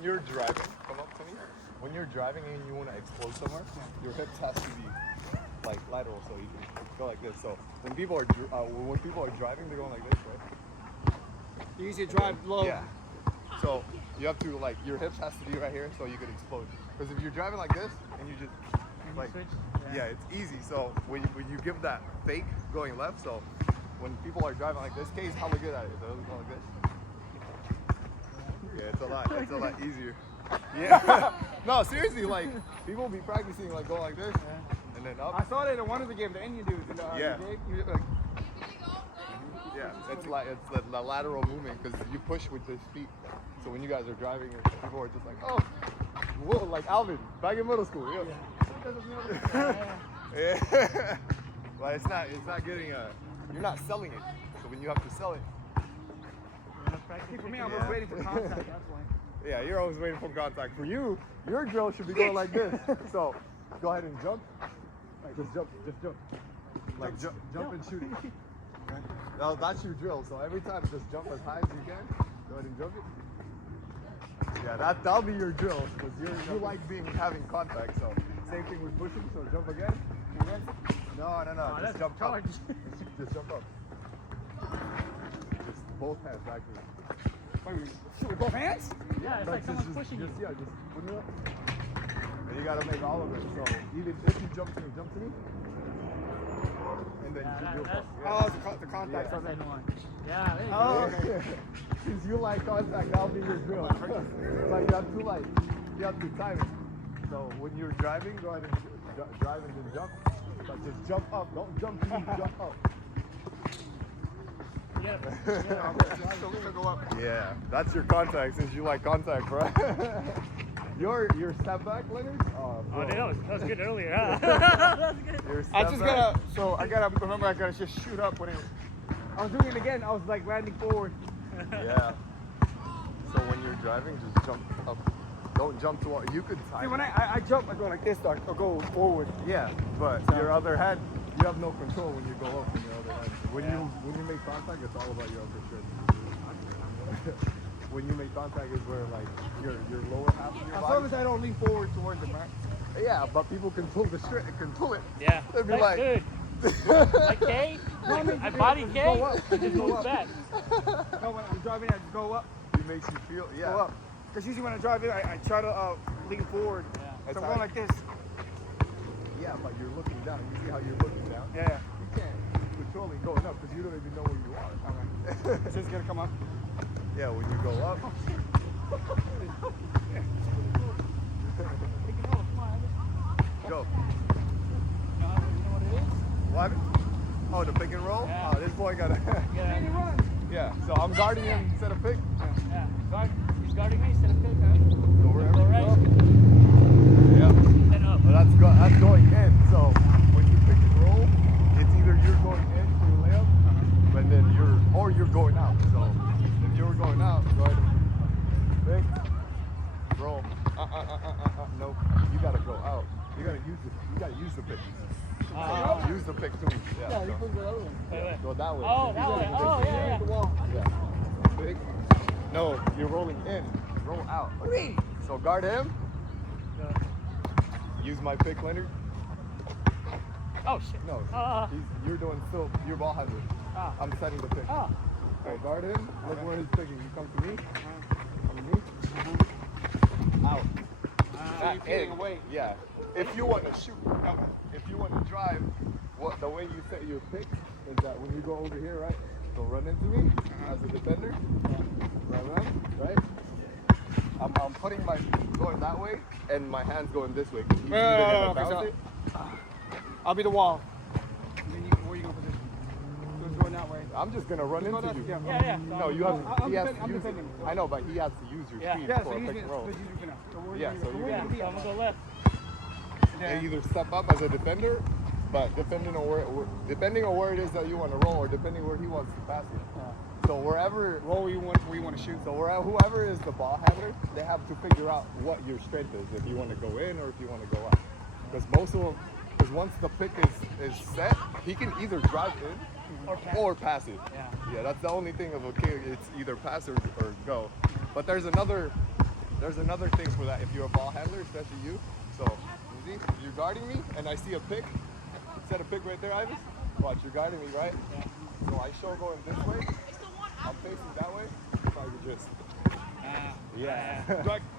when you're driving, come up to me. When you're driving and you want to explode somewhere, your hips has to be like lateral, so you can go like this. So when people are driving, they're going like this, right? You usually drive low. Yeah. So you have to like your hips has to be right here, so you could explode. Because if you're driving like this and you just like switch? yeah, it's easy. So when you give that fake going left, so when people are driving like this, Kay's hella good at it. So it's going like this. Yeah, it's a lot easier. Yeah. No, seriously, like people be practicing like going like this and then up. I saw that in one of the games, the Indian dudes. Yeah. Like, Yeah, it's the lateral movement because you push with this feet. So when you guys are driving, people are just like, oh, whoa, like Alvin back in middle school. Yeah. Yeah. But it's not getting you're not selling it. So when you have to sell it. for me, I'm always waiting for contact. That's why. Yeah, you're always waiting for contact. For you, your drill should be going like this. So go ahead and jump. Just jump. Like jump and shoot it. Okay. Now that's your drill. So every time, just jump as high as you can. Go ahead and jump it. Yeah, that'll be your drill because you like having contact. So same thing with pushing. So jump again. No. Just jump up. Just jump up. Just both hands actually. With both hands? Yeah, it's like someone's pushing you. Just put it up. And you gotta make all of it. So even if you jump to me. And then you that's, Oh, the contact. that's that one. Yeah, there you Oh, go. okay. Since you like contact, that'll be your drill. But you have to time it. So when you're driving, go ahead and drive and then jump. But just jump up. Don't jump to me, jump up. Yeah, that's your contact since you like contact, bro. your step back, Leonard? Oh, that was good earlier, huh? That's good. Your step I just back? I gotta just shoot up when I was doing it again. I was like landing forward. Yeah. So when you're driving, just jump up. Don't jump toward. You could time. See, when I jump, I go like this, or go forward. Yeah, but your other hand, you have no control when you go up in your other hand. When you make contact, it's all about your upper strength. When you make contact is where like your lower half of your As body. long as I don't lean forward towards them, right? Yeah, but people can pull the string, can pull it. Yeah. They'd be Like, like, dude, like Kay, I body Kay, go up. and just move back. No, when I'm driving, I just go up. it makes you feel, yeah. Go up. Because usually when I drive in, I try to lean forward. Yeah. That's So I'm how- going like this. Yeah, but you're looking down. You see how you're looking down? Yeah. You can't control it going up because you don't even know where you are. Okay. It's just gonna come up. Yeah, when you go up. Go. You know what it is? What? Oh, the pick and roll? Yeah. Oh, this boy got a. Yeah. Yeah, so I'm guarding him instead of pick. Yeah. He's guarding me instead of pick, huh? So wherever Go you right. go. Yeah. Then up. But that's going in. So when you pick and roll, it's either you're going in for your layup, and then you're going out. So if you're going out, go ahead and pick, roll. No, you gotta go out. You gotta use the pick. Use the pick too. Yeah. he pulls the other one. Wait. Go that way. Oh, that way. Oh, yeah. The wall. Yeah. Pick. No, you're rolling in. Roll out. So guard him. Use my pick, Leonard. Oh, shit. No, Uh. you're doing still your ball handler. Ah. I'm setting the pick. Oh. Okay, guard him. Look where he's picking. You come to me. Come to me. Out. So you're getting away. Yeah. If you want to shoot, if you want to drive, the way you set your pick is that when you go over here, right? So run into me as a defender. Right? I'm putting my going that way and my hands going this way. He's either gonna bounce it. I'll be the wall. And then where you gonna position? So it's going that way. I'm just gonna run Go into that- you. Yeah. No, you have. I'm He has defending- I'm to use. defending. I know, but he has to use your Yeah. speed Yeah, for so a he's pick and roll. gonna. So where Yeah, you so gonna- you're where Yeah, you so gonna I'm be gonna go left. They either step up as a defender, but depending on where it is that you want to roll, or depending where he wants to pass it. So wherever Roll where you want to shoot. So whoever is the ball handler, they have to figure out what your strength is. If you want to go in or if you want to go out. Because most of them, because once the pick is set, he can either drive in or pass it. Yeah. Yeah, that's the only thing of a kick. It's either pass or go. But there's another there's another thing for that if you're a ball handler, especially you. So, you see, you're guarding me, and I see a pick. Set a pick right there, Ivis. Watch, you're guarding me, right? Yeah. So I show going this way. I'm facing that way. So I can just,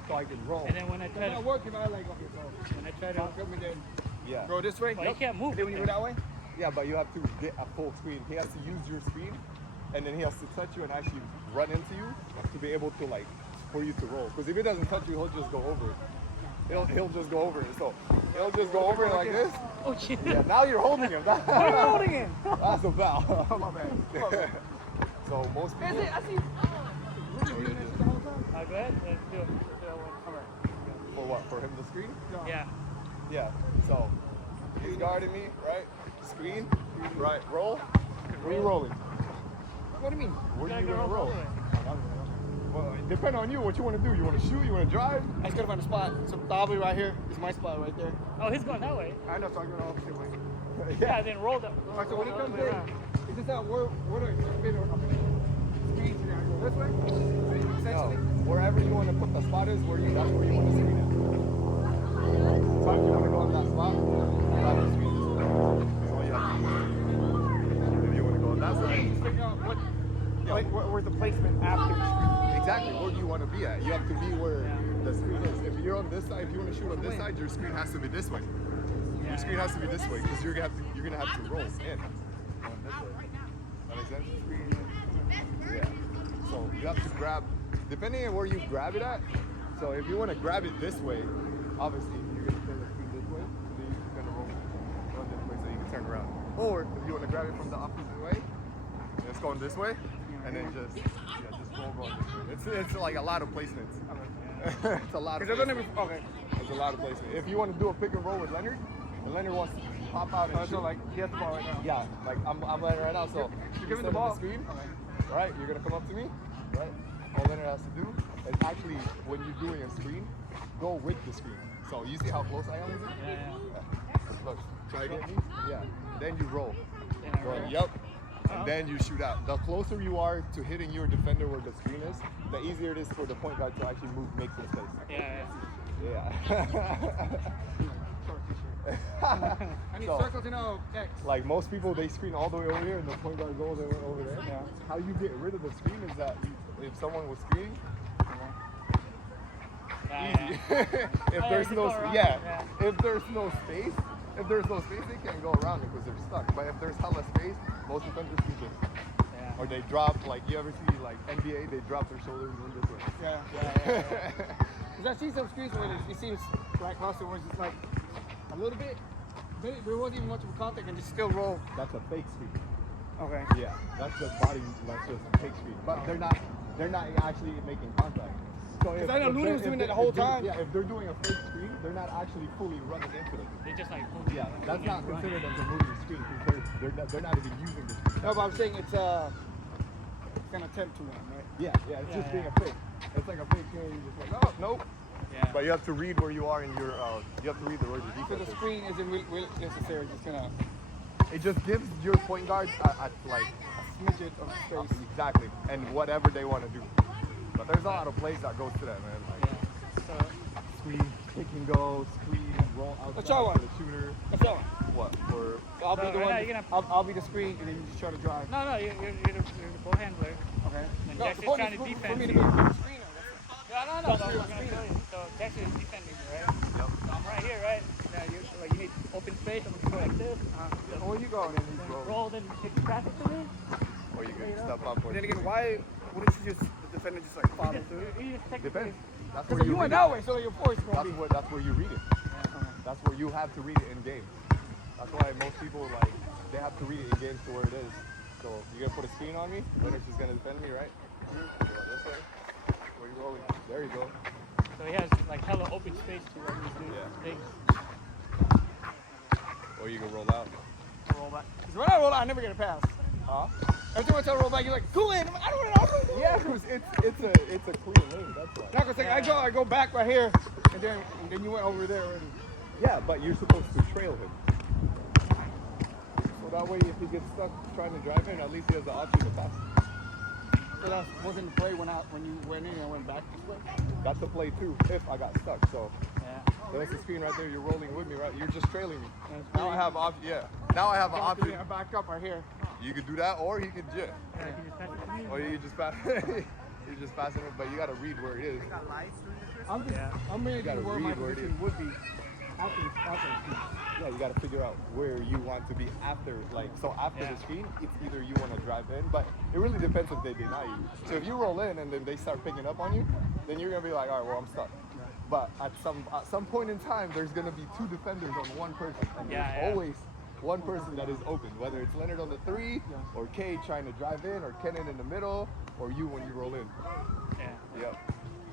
so I can roll. And then when I try It's not to, working, I like, okay, so when I try to, come and then Yeah. go this way. well, you can't move. And then when you go that way, Yeah, but you have to get a full screen. He has to use your screen, and then he has to touch you and actually run into you to be able to for you to roll. Because if he doesn't touch you, he'll just go over it. He'll just go over it. So he'll just go over it like this. Oh shit. Yeah, now you're holding him. What are you holding him? That's a foul. My bad. So most people. I see. Go ahead. Let's do it. For what? For him to screen? Yeah. Yeah. So he's guarding me, right? Screen, right? Roll. Where are you rolling? What do you mean? Where are Gotta you go gonna roll? all the way. Well, it depends on you. What you want to do? You want to shoot? You want to drive? I just gotta find a spot. So probably right here is my spot right there. Oh, he's going that way. I know, so I'm going all the way. Yeah, then roll that. Alright, so when he roll comes the way in, around. is this how where do I spin or screen? So I go this way? No. Essentially? Wherever you want to put the spot is, that's where you want to screen it. So if you want to go in that spot, you have to screen this way. That's all you have to do. If you want to go on that side, Just figure out yeah, where's the placement after the screen. exactly where you want to be at. You have to be where the screen is. If you're on this side, if you want to shoot on this side, your screen has to be this way. Your screen has to be this way because you're gonna have to roll in. On this way. That makes sense? Yeah. So you have to grab, depending on where you grab it at. So if you want to grab it this way, obviously you're gonna turn the screen this way. Then you're gonna roll this way so you can turn around. Or if you want to grab it from the opposite way, it's going this way, and then just roll going this way. It's like a lot of placements. It's a lot of Because I've done it placements. before. Okay. There's a lot of placement. If you want to do a pick and roll with Leonard, and Leonard wants to pop out and shoot. So like, he has the ball right now. Yeah, like I'm Leonard right now, so You're giving the instead of ball. screen, Okay. right? You're gonna come up to me, right? All Leonard has to do is actually, when you're doing a screen, go with the screen. So you see how close I am with it? Yeah. Look, try again. Yeah. Then you roll. Then I Go, roll. yep. And then you shoot out. The closer you are to hitting your defender where the screen is, the easier it is for the point guard to actually move, make some space. Yeah. Yeah. I need So, circle to know X. like most people, they screen all the way over here and the point guard goes over there. Yeah. How you get rid of the screen is that if someone was screening, easy. If Oh, there's just no, go around yeah, it, yeah. if there's no space, they can't go around it because they're stuck. But if there's hella space, most defenders can just, Yeah. or they drop, like you ever see like NBA, they drop their shoulders and run this way. Yeah. Because I see some screens where it seems like cluster where it's just like a little bit, but there wasn't even much of a contact and just still roll. That's a fake screen. Okay. Yeah, that's just body, that's just fake screen. But they're not actually making contact. So if, I know if Looney they're- was if doing they- that the whole if they- time. Yeah, if they're doing a fake screen, they're not actually fully running into them. They just like. Yeah, that's not considered as a moving screen because they're not even using the screen. No, but I'm saying it's an attempt to one, right? Yeah, it's Yeah, just being yeah. a fake. It's like a fake screen. You're just like, oh, nope. Yeah. But you have to read where you are in your, you have to read the word your So defense the is. screen isn't really necessary, just gonna It just gives your point guard like smidget of space. exactly and whatever they want to do. But there's a lot of plays that goes to that, man. Like Yeah. So screen, pick and go, screen, roll outside Let's try one. for the shooter. Let's go. What for? I'll be So the right one. now you're gonna- I'll be the screen, and then you just try to drive. no, you're the ball handler. Okay. And No, Jackson's the point trying is to for defend me to you. be the screener. Yeah, no. I'm gonna tell you. So Jackson is defending you, right? Yep. So I'm right here, right? Now you need open space. I'm gonna go like this. Where you go? And then you roll. Roll, then take the traffic to me. Or you can step up. Or And then again, why wouldn't you just the defender just like follow through? You just take Depends. That's Because where you you went read that it. way, so your force gonna be. That's where you read it. That's where you have to read it in game. That's why most people like they have to read it in games to where it is. So you're gonna put a screen on me. Leonard's just gonna defend me, right? Go this way. Where you rolling? There you go. So he has like hella open space to where he's doing Yeah. things. Or you can roll out. Roll back. Because when I roll out, I never get a pass. Huh? Every time I try to roll back, you're like, go in. I'm like, I don't want to. Yeah, because it's a clean lane. That's why. Not gonna say I go back right here, and then you went over there already. Yeah, but you're supposed to trail him. So that way, if he gets stuck trying to drive in, at least he has the option to pass. So that wasn't the play when you went in and went back this way? That's the play too, if I got stuck. So Yeah. there's the screen right there. You're rolling with me, right? You're just trailing me. That's Now I pretty- have option. Yeah. Now I have an option. I back up right here. You could do that, or you could Yeah, you can just pass it to me. or you just pass. You're just passing it, but you gotta read where it is. I'm just, Yeah. I'm really gotta where my read where it position would be after the screen. Yeah, you gotta figure out where you want to be after. Like, so after Yeah. the screen, it's either you want to drive in, but it really depends if they deny you. So if you roll in and then they start picking up on you, then you're gonna be like, all right, well, I'm stuck. But at some point in time, there's gonna be two defenders on one person, and Yeah, there's yeah. always one person that is open, whether it's Leonard on the 3, or Kay trying to drive in, or Kenan in the middle, or you when you roll in. Yeah. Yep.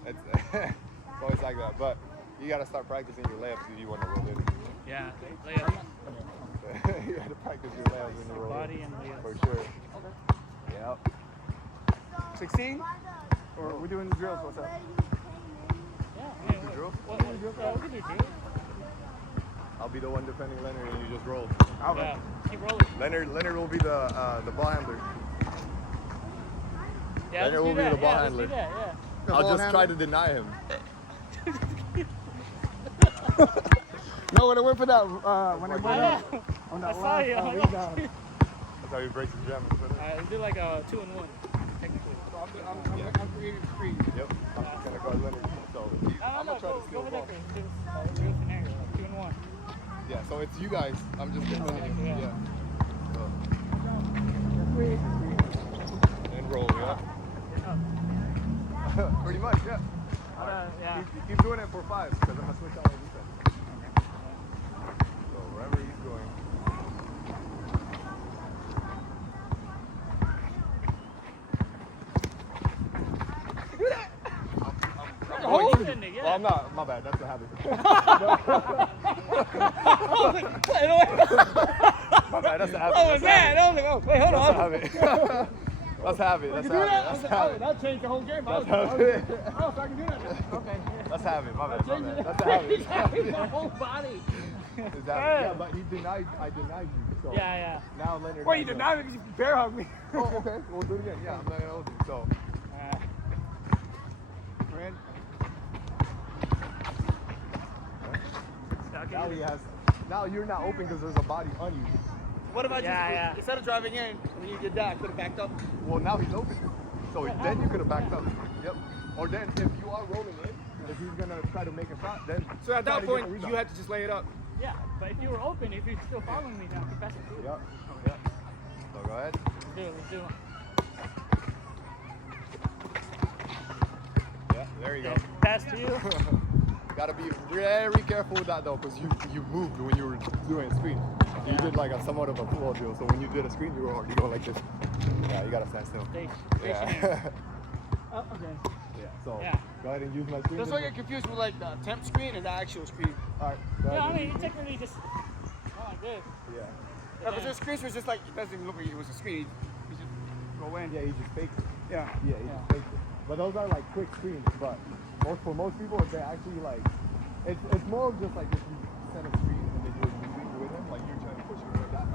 It's, it's always like that. But you gotta start practicing your layups if you want to roll in. Yeah. Layup. You gotta practice your layups when you roll Body in. and layup. For sure. Yep. 16? Or we're doing drills, what's up? Yeah. I mean, drill? what, yeah, we can do drill. I'll be the one defending Leonard, and you just roll. Yeah. Keep rolling. Leonard will be the ball handler. Yeah, Leonard let's will do be that. the ball Yeah, let's handler. do that. Yeah. The I'll ball just try handler? to deny him. No, when I went for that, when I went I up know. on I that saw last you. I'm like, rebound. That's how he breaks the jam. Let's do like a 2-and-1, technically. I'm creating screen. Yep. I'm just gonna guard Leonard. So I'm No, gonna try to go steal over the there ball. for just real scenario, like 2-and-1. Yeah. So it's you guys. I'm just defending you. Yeah. Yeah. So, Screen. and roll. Yeah. Pretty much. Yeah. Yeah. Keep doing it for 5 because I'm gonna switch out on defense. So wherever he's going. Oh, he's in it, yeah. Well, I'm not. My bad. That's a habit. My bad. That's a habit. Oh, was that? I was like, oh, wait, hold That's a on. habit. That's habit. That's You do that? I habit. was That's like, oh, habit. that changed the whole game. That's habit. Oh, so I can do that now. Okay. That's habit. My bad. My Change bad. it. That's a habit. The whole body. Is that, yeah, but he denied. I denied you. So Yeah. now Leonard. Wait, you has a- denied me because you bear hugged me. Oh, okay. We'll do it again. Yeah, I'm not gonna hold you. So Friend. now he has. Now you're not open because there's a body on you. What about Yeah. instead of driving in, when you did that, I could have backed up? Well, now he's open. So then you could have backed up. Yep. Or then if you are rolling in, if he's gonna try to make a shot, then So at try that to get point, a rebound. you had to just lay it up. Yeah, but if you were open, if you're still following me, then I could pass it through. Yep. Yep. So go ahead. Let's do it. Yeah. There you go. Pass to you. Gotta be very careful with that though, because you moved when you were doing a screen. So you did like a somewhat of a football drill. So when you did a screen, you go like this. Yeah, you gotta stand still. Stationary. Yeah. Okay. Yeah. So Yeah. go ahead and use my screen. That's why I get confused with like the temp screen and the actual screen. All right. Go Yeah, ahead I and mean, use- you technically just. Oh, good. Yeah. Yeah, because the screen was just like, it doesn't even look like it was a screen. You just go in. Yeah, he just faked it. Yeah. Yeah, he just faked it. But those are like quick screens. But for most people, they actually like it's more of just like if you set a screen and then you're moving with him, like you're trying to push him with that.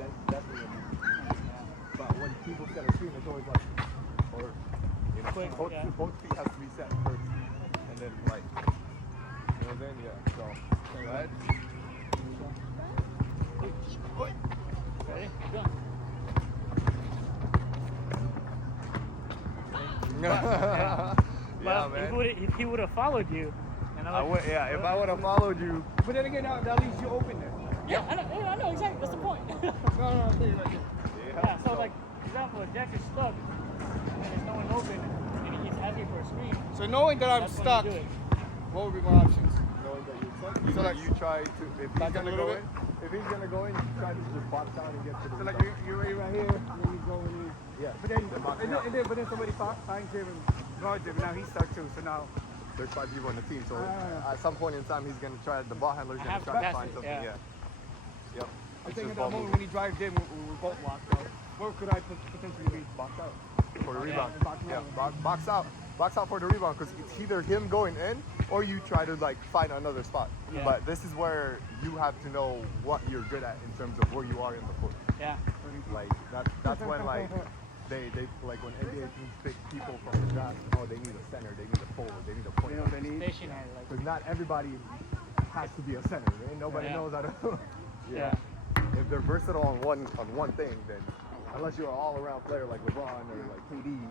That's definitely a move. But when people set a screen, it's always like or you know, Quick, both, yeah. both feet has to be set first, and then like you know then yeah. So go ahead. Ready? Go. Yeah, Well, man. if he would have followed you, and I would, yeah, if I would have followed you. But then again, that leaves you open there. Yeah, I know exactly. That's the point. No, I'm saying like this. Yeah, so like, for example, if Jack is stuck and there's no one open and he's asking for a screen, So knowing that I'm that's stuck, when you do it. what would be my options? Knowing that you're stuck, So like- you try to if he's Back up a gonna little go bit? in, if he's gonna go in, you try to just box out and get to the So like rebound. you're right here, and then you go in. Yeah. But then, box and out. then somebody finds him and guards him, and now he's stuck too. So now, There's 5 people on the team, so Ah. at some point in time he's gonna try. The ball handler's I gonna have try to to pass find it, something. yeah. Yeah. Yep. I'm It's thinking just that ball moment movement. when he drives in, we're both locked up. Where could I potentially be? Box out for the Yeah. rebound. Box Yeah. out. Box out for the rebound because it's either him going in or you try to like find another spot. Yeah. But this is where you have to know what you're good at in terms of where you are in the court. Yeah. Like that's when like they like when NBA teams pick people from the draft, oh, they need a center, they need a forward, they need a point You know guard. what they need? Stationary, like. Because not everybody has to be a center. Man. Nobody Yeah. knows how to. Yeah. If they're versatile on one thing, then unless you're an all-around player like LeBron or like KD, Yeah, you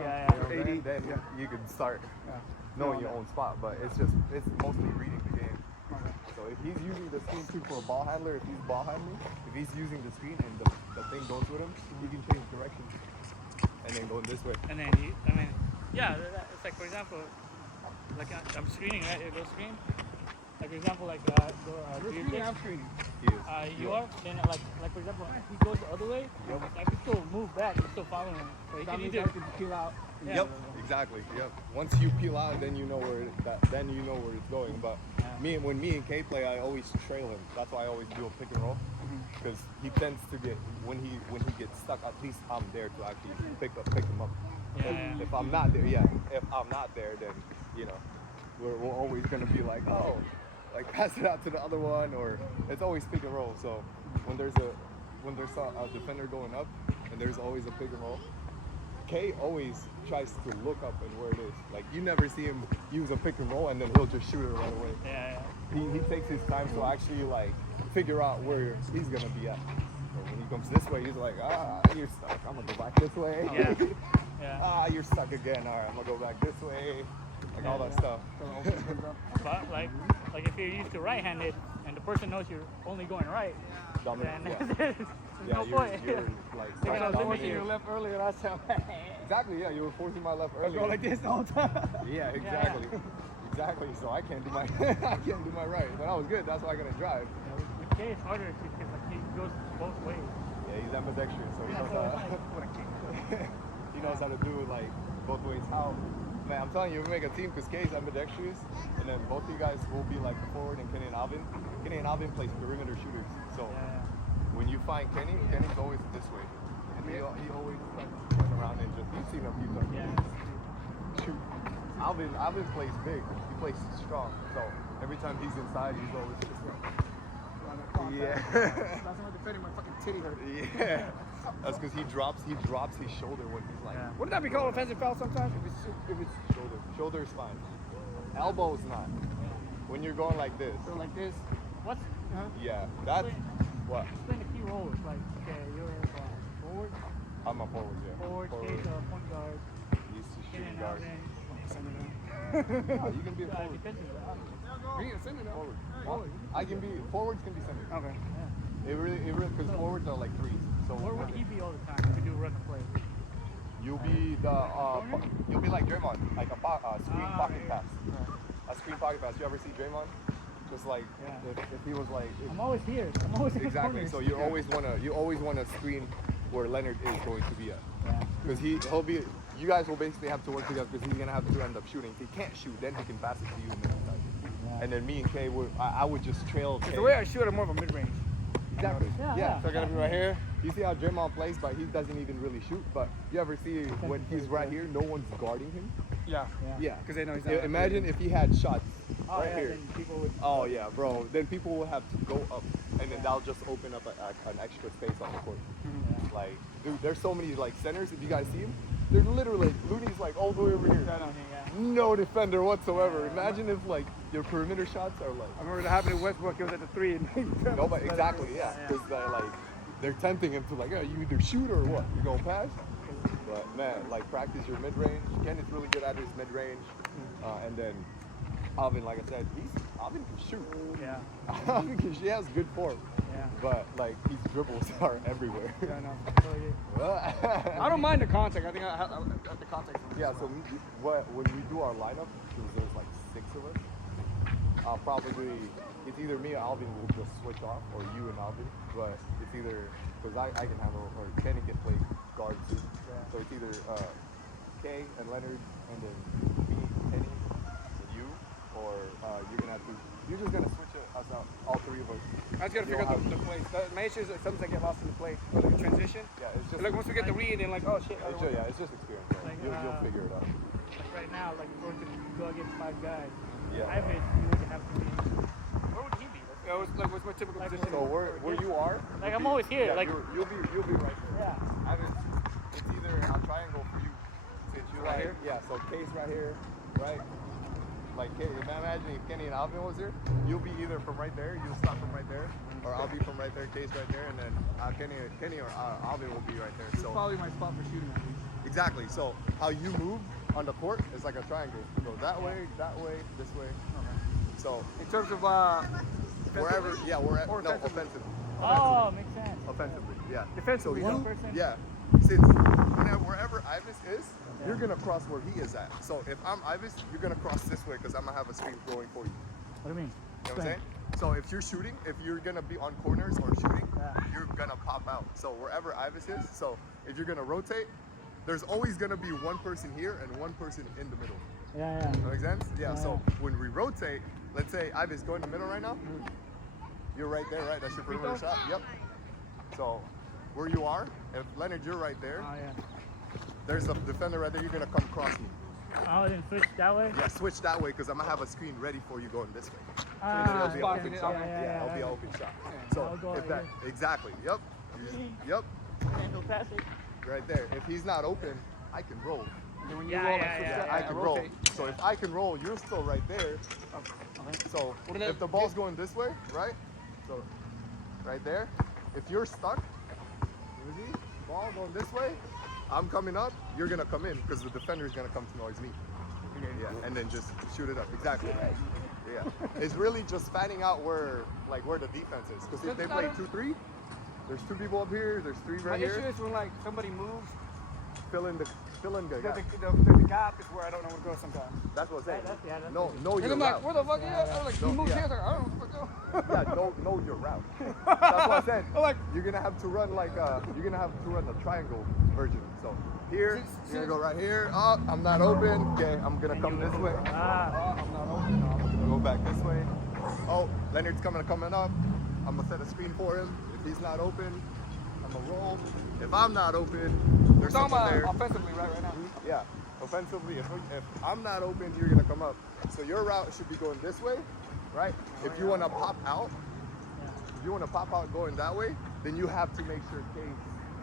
yeah. know what I'm saying, AD, then yeah. you can start Yeah. knowing your own spot. But it's mostly reading the game. So if he's using the screen too for a ball handler, if he's ball handling, if he's using the screen and the thing goes with him, he can change direction and then go this way. And then yeah, it's like, for example, like I'm screening, right? It goes screen. Like for example, like You're do you screening, think, I'm screening. He is. you are, then like for example, if he goes the other way, I can still move back and still follow him. So he That can means either I can peel out. Yeah. Yep, exactly. Yep. Once you peel out, then you know where it's going. But when me and Kay play, I always trail him. That's why I always do a pick and roll, because he tends to get when he gets stuck. At least I'm there to actually pick him up. Yeah. If I'm not there, if I'm not there, then you know we're always gonna be like, oh, like pass it out to the other one, or it's always pick and roll. So when there's a defender going up, and there's always a pick and roll. Kay always tries to look up and where it is. Like you never see him use a pick and roll and then he'll just shoot it right away. Yeah. He takes his time to actually like figure out where he's gonna be at. So when he comes this way, he's like, you're stuck. I'm gonna go back this way. Yeah. Yeah. You're stuck again. All right, I'm gonna go back this way. Like all that stuff. But like if you're used to right-handed and the person knows you're only going right, Dominant. then Yeah. there's no point. You're like They're I gonna was limit forcing you. your left earlier last time. Exactly. Yeah, you were forcing my left I was earlier. going like this the whole time. Yeah, exactly. Exactly. So I can't do my right. But that was good. That's why I gotta drive. With Kay, it's harder because like he goes both ways. Yeah, he's ambidextrous, so he knows So it's how. like, what a kick. He knows how to do it like both ways. How? Man, I'm telling you, we make a team because Kay's ambidextrous, and then both of you guys will be like the forward and Kenny and Alvin. Kenny and Alvin plays perimeter shooters, so when you find Kenny's always this way, and he always like turn around and just. You've seen him a few times. Yeah. Shoot. Alvin plays big. He plays strong, so every time he's inside, he's always just like. Yeah. Last time I defended, my fucking titty hurt. Yeah. That's because he drops his shoulder when he's like. Yeah. Wouldn't that be called offensive foul sometimes? If it's shoulder is fine. Elbow is not. When you're going like this. So like this. What's Yeah, that's what. explain the key roles? Like okay, you're forward, I'm a forward, yeah. Kay's point guard, He's just Kenny shooting and guard. Alvin. No, you can be a forward. Defensive. Me a center now. Forward. I can be forwards can be center. Okay. It really because forwards are like threes. So Where would he be all the time if you do run and play? you'll be you'll be like Draymond, like a screen pocket pass. A screen pocket pass. You ever see Draymond? Just like if he was like I'm always here. I'm always in the exactly. corners. So you always wanna screen where Leonard is going to be at. Because he'll be. You guys will basically have to work together because he's gonna have to end up shooting. If he can't shoot, then he can pass it to you in the inside. And then me and Kay I would just trail Kay. The way I shoot, I'm more of a mid-range. Exactly. Yeah. So I gotta be right here. You see how Draymond plays, but he doesn't even really shoot. But you ever see when he's right here, no one's guarding him? Yeah. Yeah. Because they know he's not. Imagine if he had shots Oh, right yeah, here. then people would. Oh yeah, bro. Then people will have to go up, and then that'll just open up an extra space on the court. Like, dude, there's so many like centers. If you guys see him, they're literally Looney's like all the way over here. No defender whatsoever. Imagine if like your perimeter shots are like. I remember that happened in Westbrook. It was at the 3. And No, but exactly, yeah. Because they're tempting him to like, oh, you either shoot or what? You gonna pass? But man, like practice your mid range. Ken is really good at his mid range, and then Alvin, like I said, Alvin can shoot. Yeah. Alvin can, she has good form. Yeah. But like his dribbles are everywhere. Yeah, I know. I don't mind the contact. I think I have the contact. Yeah. So when we do our lineup, because there's like 6 of us, probably it's either me or Alvin will just switch off, or you and Alvin. But it's either because I can handle, or Kenny can play guard too. So it's either Kay and Leonard, and then me, Kenny, and you, or you're just gonna switch us out, all 3 of us. I just gotta figure out the plays. My issue is that sometimes I get lost in the play, or like a transition. Yeah, it's just. Like once we get the read, and like, oh shit. It's just experience. Right? Like, You'll figure it out. Like right now, like if we're to go against 5 guys, Yeah. Ivan would have to be. Where would he be? Yeah, what's my typical position? So where you are? Like I'm always here. Yeah, like you'll be right there. yeah. Ivan's it's either a triangle for you. Since you Right like, here? yeah, so Case right here, right? Like, imagine if Kenny and Alvin was here, you'll be either from right there, you'll stop from right there, or I'll be from right there, Case right there, and then Kenny or Alvin will be right there. This is So probably my spot for shooting at least. exactly. So how you move on the court is like a triangle. You go that way, this way. So In terms of wherever, yeah, Or no, offensively? offensively. Oh, makes sense. Offensively, yeah. Defensively, so one you, person? yeah. Since wherever Ivis is, you're gonna cross where he is at. So if I'm Ivis, you're gonna cross this way because I'm gonna have a screen going for you. What do you mean? You know what I'm saying? So if you're shooting, if you're gonna be on corners or shooting, you're gonna pop out. So wherever Ivis is, so if you're gonna rotate, there's always gonna be one person here and one person in the middle. Yeah, That make sense? Yeah. So when we rotate, let's say Ivis go in the middle right now. You're right there, right? That's your perimeter shot. Yep. So where you are, if Leonard, you're right there. Oh yeah. There's a defender right there. You're gonna come cross me. Oh, then switch that way? Yeah, switch that way because I'm gonna have a screen ready for you going this way. Ah, It'll be an spot open it. shot. Yeah, It'll be an open shot. I'll So go if right that exactly, yep, yep, Handle pass it. right there. If he's not open, I can roll. And then when you Yeah, roll, yeah, I switch yeah, that, I and can rotate. roll. So if I can roll, you're still right there. So What are if the ball's going this way, right? So right there. If you're stuck, you see, ball going this way, I'm coming up. You're gonna come in because the defender is gonna come towards me. Yeah, and then just shoot it up. Exactly. Yeah. It's really just fanning out where the defense is. Because if they play 2-3, there's two people up here, there's three My right issue here. is when like somebody moves, Fill in the gap. the gap is where I don't know where to go sometimes. That's what I'm saying. That's No, know And your I'm like, route. where the fuck are you? I'm like, No, you moved yeah. here, I don't know where to go. Yeah, know your route. That's what I said. I'm like, You're gonna have to run the triangle version. So here, you're gonna go right here. Oh, I'm not open. Okay, I'm gonna come this way. Ah, I'm not open. No, I'm gonna go back this way. Oh, Leonard's coming up. I'm gonna set a screen for him. If he's not open, I'm gonna roll. If I'm not open, we're there's talking someone about there. offensively right now. Yeah, offensively, if I'm not open, you're gonna come up. So your route should be going this way, right? If you wanna pop out, going that way, then you have to make sure Kane's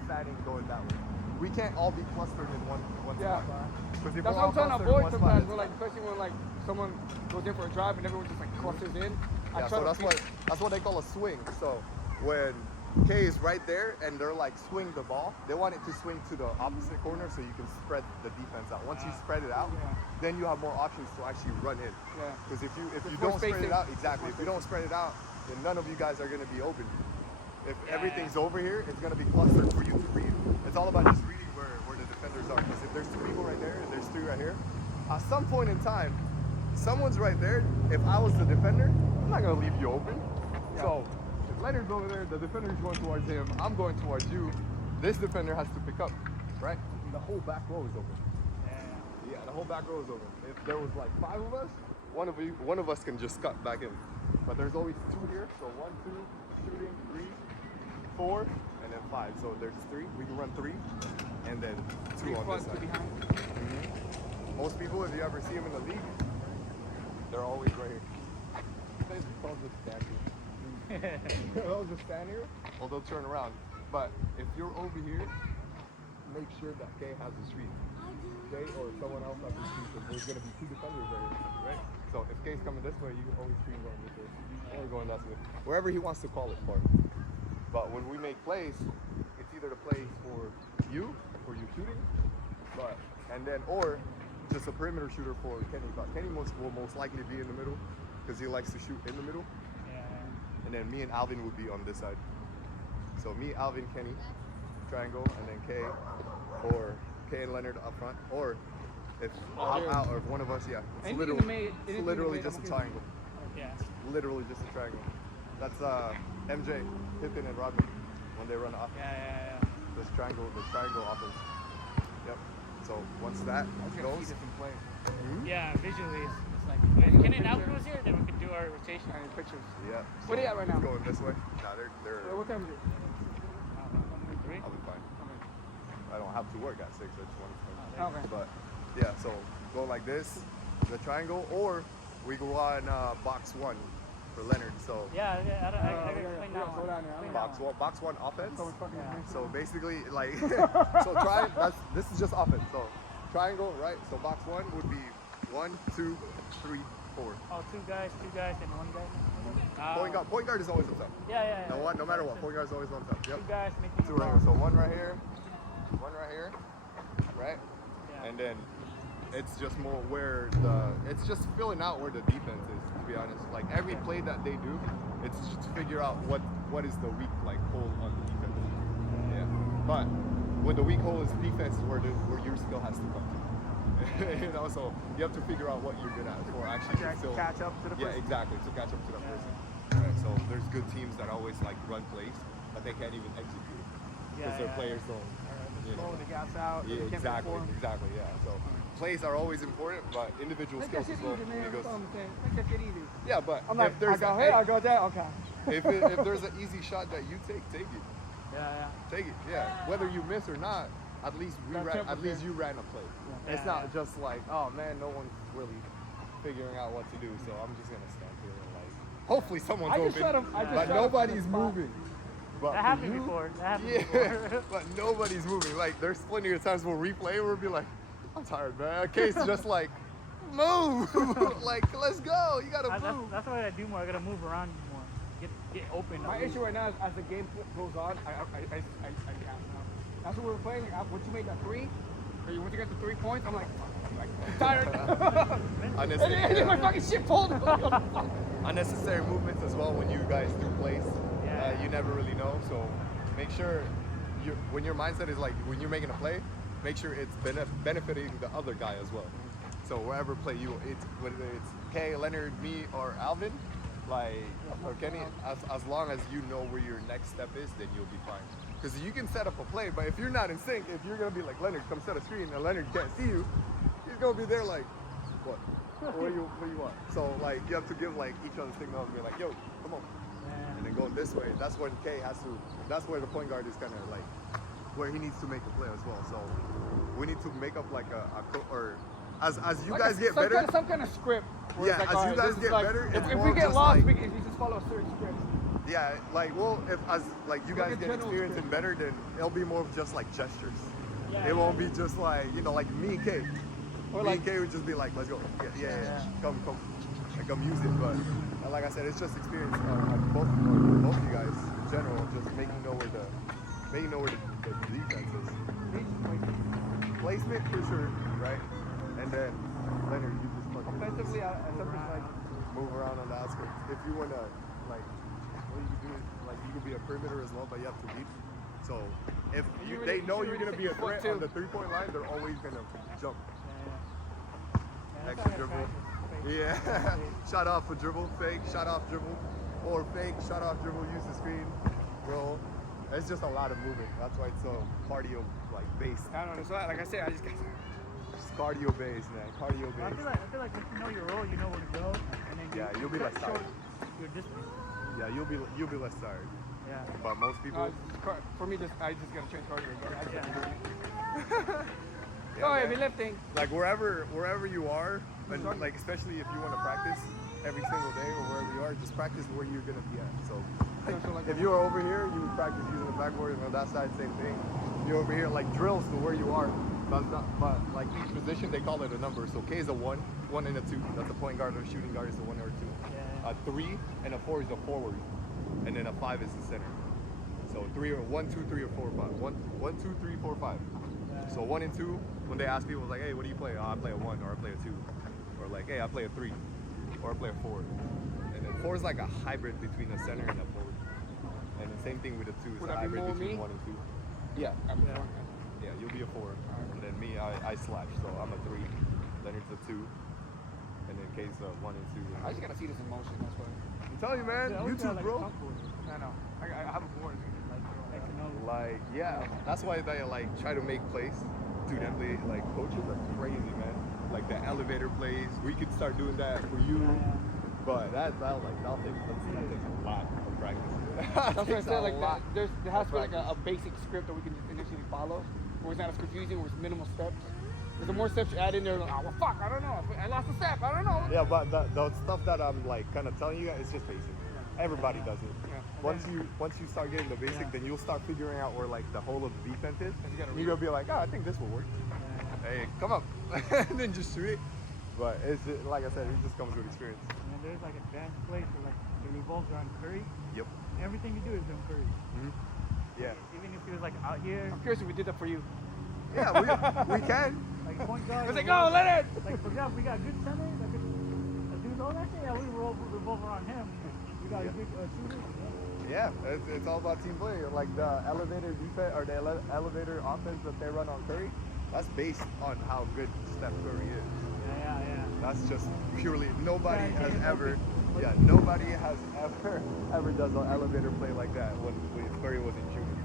standing going that way. We can't all be clustered in one Yeah. spot. Because if That's we're what I'm trying to all clustered in avoid one spot, sometimes. it's When, like, especially when like someone goes in for a drive and everyone just like clusters in. Yeah, so that's what they call a swing. So when K is right there and they're like swing the ball, they want it to swing to the opposite corner so you can spread the defense out. Once you spread it out, then you have more options to actually run in. Yeah. Because if you more don't spread spacing. it out, exactly. If you don't spread it out, then none of you guys are gonna be open. If everything's over here, it's gonna be clustered for you to read. It's all about just reading where the defenders are. Because if there's two people right there and there's three right here, at some point in time, someone's right there. If I was the defender, I'm not gonna leave you open. So if Leonard's over there, the defender's going towards him, I'm going towards you. This defender has to pick up, right? The whole back row is open. Yeah, the whole back row is open. If there was like 5 of us, one of us can just cut back in. But there's always 2 here, so 1, 2, shooting, 3, 4, and then 5. So there's 3. We can run 3, and then 2 on this front, two side. behind. Most people, if you ever see them in the league, they're always right here. They'll just stand here. They'll just stand here, or they'll turn around. But if you're over here, make sure that Kay has the screen. Kay or someone else has the screen, because there's going to be 2 defenders right here, right? So if Kay's coming this way, you can always screen going this way, or going that way. Wherever he wants to call it for. But when we make plays, it's either the play for you shooting, or just a perimeter shooter for Kenny. But Kenny will most likely be in the middle because he likes to shoot in the middle. And then me and Alvin would be on this side. So me, Alvin, Kenny, triangle, and then Kay, or Kay and Leonard up front. Or if I'm out, or if one of us, yeah. It's Anything literally, in the literally mid, just I'm a okay. triangle. yeah. Literally just a triangle. That's MJ, Pippen, and Rodman when they run off. Yeah. This triangle, the triangle offense. Yep. So once that I was gonna goes, see different play. Yeah, visually it's like, if Kenny and Alvin was here, then we could do our rotation. I need pictures. yeah. What are you at right now? It's going this way. Nah, they're. What time is it? Three? I'll be fine. I don't have to work at 6. I just wanted to. Okay. But yeah, so go like this, the triangle, or we go on box 1. for Leonard. So Yeah, I can explain that Slow one. down now. Explain box one offense. Someone fucking Yeah. So basically, like, so this is just offense. So triangle, right? So box one would be 1, 2, 3, 4. Oh, two guys, and one guy. Point guard is always on top. Yeah. No matter what, point guard is always on top. Yep. Two guys making Two the right ball. here. So one right here, right? Yeah. And then it's just more it's just filling out where the defense is, to be honest. Like every play that they do, it's just to figure out what is the weak hole on the defense. Yeah. But when the weak hole is defense, is where your skill has to come to. You know, so you have to figure out what you're good at for actually to fill. Catch up to the Yeah, person. exactly. To catch up to that person. Right. So there's good teams that always like run plays, but they can't even execute it because their players don't. You know. Slow the gas out. Yeah, they can't exactly, perform. exactly. Yeah. So plays are always important, but individual Make that skills shit as well. easy, man. Because- That's all I'm saying. Make that shit easy. yeah, but I'm like, if there's I go here, I go there. Okay. if there's an easy shot that you take it. Yeah. Take it. Yeah. Whether you miss or not, at least you ran a play. Yeah. It's not just like, oh man, no one's really figuring out what to do, so I'm just gonna stand here and like, hopefully someone's I just open, shut him. I just but shut him nobody's from the spot. moving. But That for happened you, before. That happened Yeah, before. but nobody's moving. Like there's plenty of times we'll replay and we'll be like, I'm tired, man. Case just like, move, like let's go. You gotta move. That's what I do more. I gotta move around more. Get open. My issue right now is as the game goes on, I can't now. That's what we were playing. Once you made that three, or once you got the 3 points, I'm like, I'm tired. Unnecessary, and then my fucking shit pulled. unnecessary movements as well when you guys do plays. Yeah. You never really know. So make sure when your mindset is like when you're making a play, make sure it's benefiting the other guy as well. So wherever play it's whether it's Kay, Leonard, me, or Alvin, like or Kenny, as long as you know where your next step is, then you'll be fine. Because you can set up a play, but if you're not in sync, if you're gonna be like Leonard, come set a screen, and Leonard can't see you, he's gonna be there like, what? What do you want? So like you have to give like each other signals and be like, yo, come on. And then going this way, that's when Kay has to, that's where the point guard is kind of like, where he needs to make a play as well. So we need to make up like or as you guys get better. Some kind of script. where Yeah, it's like, as all you right, guys this is get like- better, If it's we more get just lost, like- we just follow a certain script. Yeah, like well, if as like you Like guys a get general experience script. and better, then it'll be more of just like gestures. Yeah, It won't be just like like me and Kay. Or Me like- and Kay would just be like, let's go. Yeah. Come, and come use it. But like I said, it's just experience. Both of you guys in general, just making know where the defense is. Placement for sure, right? And then Leonard, you just fucking Offensively, I sometimes like. move around on the outskirts. If you wanna like, what you can do is like you can be a perimeter as well, but you have to lead. So if You they really- know you you're should gonna be a really threat take on your the 3-point line, they're always gonna jump. Yeah, Extra dribble. Yeah. Shot off a dribble, fake, shot off dribble, or fake, shot off dribble, use the screen, roll. It's just a lot of movement. That's why it's so cardio like based. I don't know. So like I said, I just got. Just cardio based, man. Cardio I based. feel like if you know your role, you know where to go, and then Yeah, you'll be less show tired. your discipline. Yeah, you'll be less tired. Yeah. But most people. For me, I just gotta change cardio again. I just gotta do it. Yeah, Oh, man. heavy lifting. Like wherever you are, and like especially if you want to practice every single day or wherever you are, just practice where you're gonna be at. So So like if you are over here, you would practice using the backboard, and on that side, same thing. You're over here, like drills to where you are. But like each position, they call it a number. So K is a 1, 1 and a 2. That's a point guard or shooting guard is a 1 or a 2. Yeah. A 3 and a 4 is a forward, and then a 5 is the center. So 3 or 1, 2, 3 or 4, 5. 1, 2, 3, 4, 5. So 1 and 2. When they ask people like, hey, what do you play? Oh, I play a 1 or I play a 2. Or like, hey, I play a 3 or I play a 4. And then 4 is like a hybrid between a center and a forward. And the same thing with a 2. It's Would a that be hybrid more between me? 1 and 2. Yeah. Yeah, you'll be a 4. And then me, I slash. So I'm a 3. Leonard's a 2. And then K's a 1 and 2. I just gotta see this in motion. That's why. I'm telling you, man, YouTube, bro. I know. I have a board. Like, yeah, that's why they like try to make plays. Dude, them like coaches are crazy, man. Like the elevator plays, we could start doing that for you. But that'll take a lot of practice. That's what I Takes said. a Like lot there has to be of like a basic script that we can just initially follow, where it's not as confusing, where it's minimal steps. the more steps you add in there, like, oh well, fuck, I don't know. I lost a step. I don't know. Yeah, but the stuff that I'm like kind of telling you guys is just basic. Everybody does it. Yeah. Once you start getting the basic, then you'll start figuring out where like the whole of the defense is. You gotta And you're gonna be like, oh, I think this will work. Hey, come up, and then just shoot it. But it's like I said, it just comes with experience. And then there's like advanced plays where like it revolves around Curry. Yep. Everything you do is on Curry. Yeah. Even if he was like out here, I'm curious if we did that for you. Yeah, we can. like point guard. It's like, or oh, let it. like for example, we got good centers that could do all that shit. Yeah, we revolve around him. We got a good shooter. Yeah, it's all about team play. Like the elevator defense or the elevator offense that they run on Curry, that's based on how good Steph Curry is. Yeah. That's just purely nobody Yeah, has yeah, ever. okay. Yeah, nobody has ever does an elevator play like that when Curry wasn't shooting.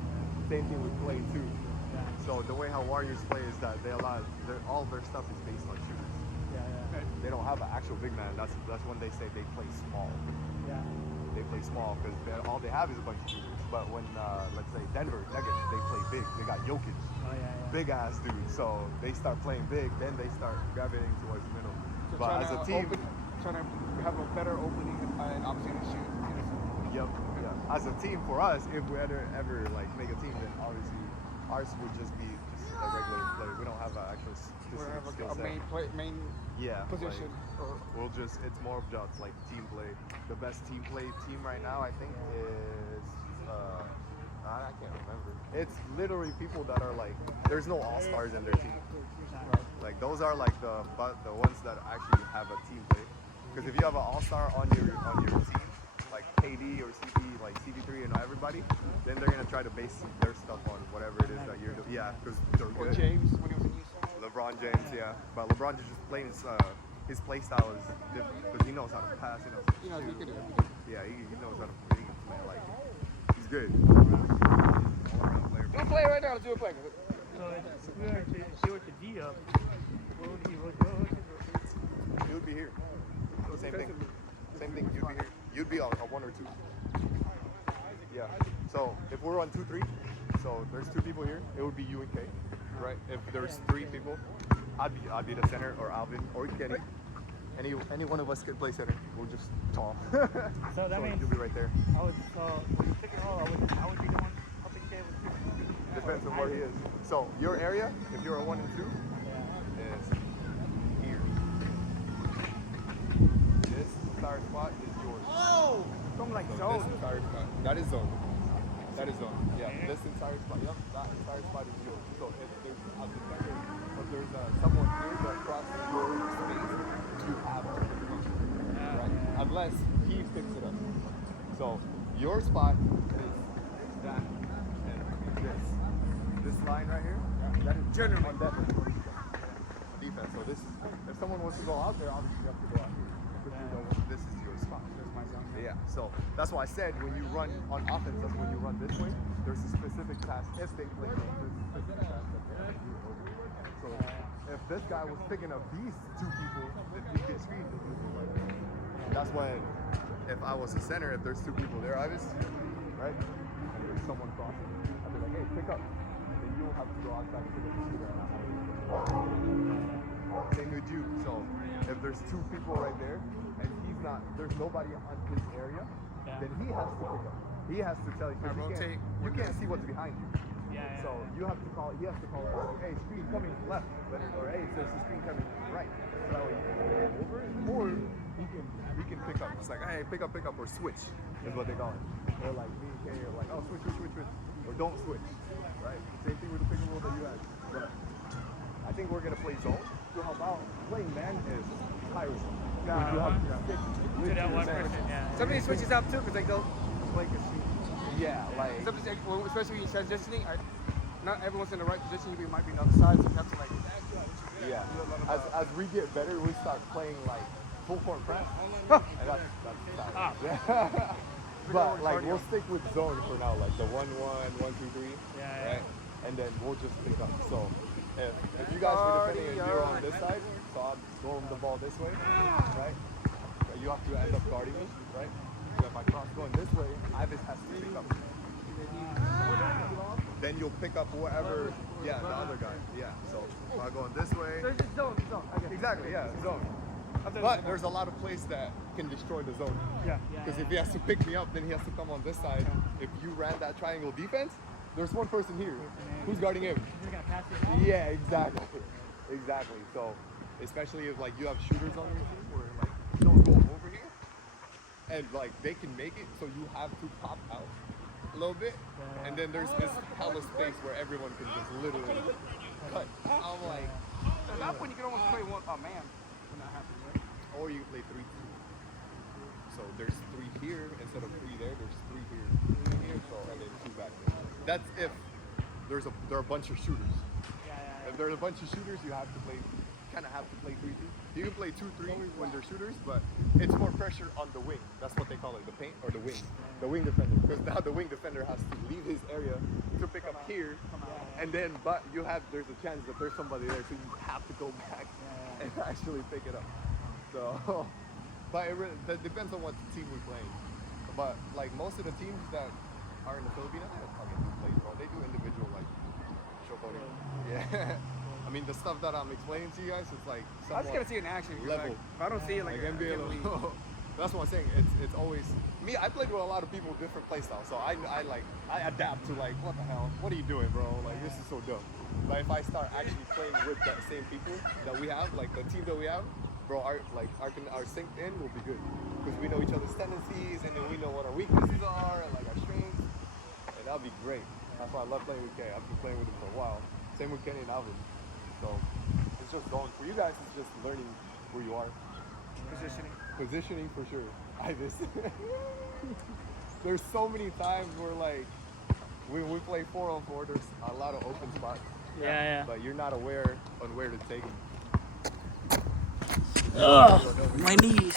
Same thing with Clay too. Yeah. So the way how Warriors play is that they allow all their stuff is based on shooters. Yeah. They don't have an actual big man. That's when they say they play small. Yeah. They play small because all they have is a bunch of shooters. But when let's say Denver Nuggets, they play big. They got Jokic, Oh yeah. big ass dude. So they start playing big, then they start gravitating towards the middle. So But as a team, trying to have a better opening and opportunity to shoot. yep, yeah. As a team, for us, if we ever like make a team, then obviously ours would just be just a regular play. We don't have an actual We specific have skill a set. main Yeah, position. like, we'll just it's more of just like team play. The best team play team right now, I think, is I can't remember. It's literally people that are like there's no all stars in their team. Like those are like the ones that actually have a team play. Because if you have an all star on your team, like KD or CP, like CP3 and everybody, then they're gonna try to base their stuff on whatever it is that you're doing. Yeah, because they're Or good. James when he was in Houston. LeBron James, yeah. But LeBron just playing his play style is different because he knows how to pass. He knows how to You know, he shoot. could do everything. Yeah, he knows how to play. Man, like he's good. All-around player. Do a play right now. Let's do a play. So if we were to short the D up, what would he? What He would be here. Same thing. Same thing. You'd be here. You'd be on a 1 or 2. Yeah. So if we're on 2-3, so there's 2 people here. It would be you and Kay, right? If there's 3 people, I'd be the center, or Alvin, or Kenny. Any one of us could play center. We're just tall. So that means you'll be right there. I would. When you pick and roll, I would be the one helping Kay with. Depends on where he is. So your area, if you're a 1 and 2, Yeah. is here. This entire spot is yours. Something like So zone. this entire spot. That is zone. That is zone. Yeah. This entire spot. Yep. That entire spot is yours. So if there's a defender, if there's someone here that crosses your space, you have to pick it up. Right? Unless he picks it up. So your spot is that and this. This line right here. That is generally defense. So this is if someone wants to go out there, obviously you have to go out here. This is your spot. Yeah, so that's why I said when you run on offense, that's when you run this way. There's a specific task. If they play, there's a specific task that they have to do over. So if this guy was picking up these 2 people, then he gets screened. That's when, if I was a center, if there's 2 people there, obviously, right? And there's someone crossing, I'd be like, hey, pick up. And then you'll have to go outside and pick up the shooter and not have to. Same with you. So if there's 2 people right there, and there's nobody on his area, then he has to pick up. He has to tell you. 'Cause rotate. You can't see what's behind you. Yeah. So you have to call. He has to call. Hey, screen coming left, Leonard, or hey, there's a screen coming right. So that way you can go over it, or he can pick up. It's like, hey, pick up, or switch is what they call it. They're like me and Kay are like, oh, switch, or don't switch, right? Same thing with the pick and roll that you had. But I think we're gonna play zone. So how about playing man is piracy. You have to stick with To that your one man. person, yeah. Somebody switches out too, because like they'll. Like a shoot. Yeah, like. Especially when you're transitioning, not everyone's in the right position. You might be on the other side, so you have to like. Yeah. As we get better, we start playing like full court press, and that's Ah. yeah. But like we'll stick with zone for now, like the 1-1, 1-2-3, Yeah, right? And then we'll just pick up. So if you guys were defending and you're on this side, so I'm throwing the ball this way, right? You have to end up guarding me, right? So if I cross going this way, Ivis has to pick up. then you'll pick up whoever. Yeah, the other guy. Yeah. So if I going this way. There's just zone. Okay. Exactly. Yeah. Zone. But there's a lot of plays that can destroy the zone. Yeah. Because if he has to pick me up, then he has to come on this side. If you ran that triangle defense, there's one person here. Who's guarding him? You're gonna pass it off. Yeah, exactly. Exactly. So, especially if like you have shooters on your team where like don't go over here, and like they can make it, so you have to pop out a little bit, and then there's this hella space where everyone can just literally cut. I'm like, At that point, you can almost play one man when that happens, right? or you play 3-2. So there's 3 here instead of 3 there. There's 3 here, 3 here, so and then 2 back there. That's if there are a bunch of shooters. If there's a bunch of shooters, you have to play, kind of have to play 3-2. You can play 2-3 when they're shooters, but it's more pressure on the wing. That's what they call it, the paint or the wing. The wing defender. Because now the wing defender has to leave his area to pick up here, and then but there's a chance that there's somebody there, so you have to go back and actually pick it up. So, but that depends on what team we're playing. But like most of the teams that are in the Philippines, they don't fucking do plays, bro. They do individual like show coding. Yeah. I mean, the stuff that I'm explaining to you guys, it's like I just gotta see it in action. 'Cause, level. Like, if I don't see it, like, Like I NBA can't believe- level. That's what I'm saying. It's always me. I played with a lot of people with different play styles, so I adapt to like, what the hell? What are you doing, bro? Like, this is so dumb. But if I start actually playing with the same people that we have, like the team that we have, bro, our synced in will be good because we know each other's tendencies and then we know what our weaknesses are and like our strengths, and that'll be great. That's why I love playing with Kay. I've been playing with him for a while. Same with Kenny and Alvin. So it's just going for you guys. It's just learning where you are. Positioning for sure. There's so many times where like when we play 4-on-4, there's a lot of open spots. Yeah. But you're not aware on where to take them. Ugh, my knees.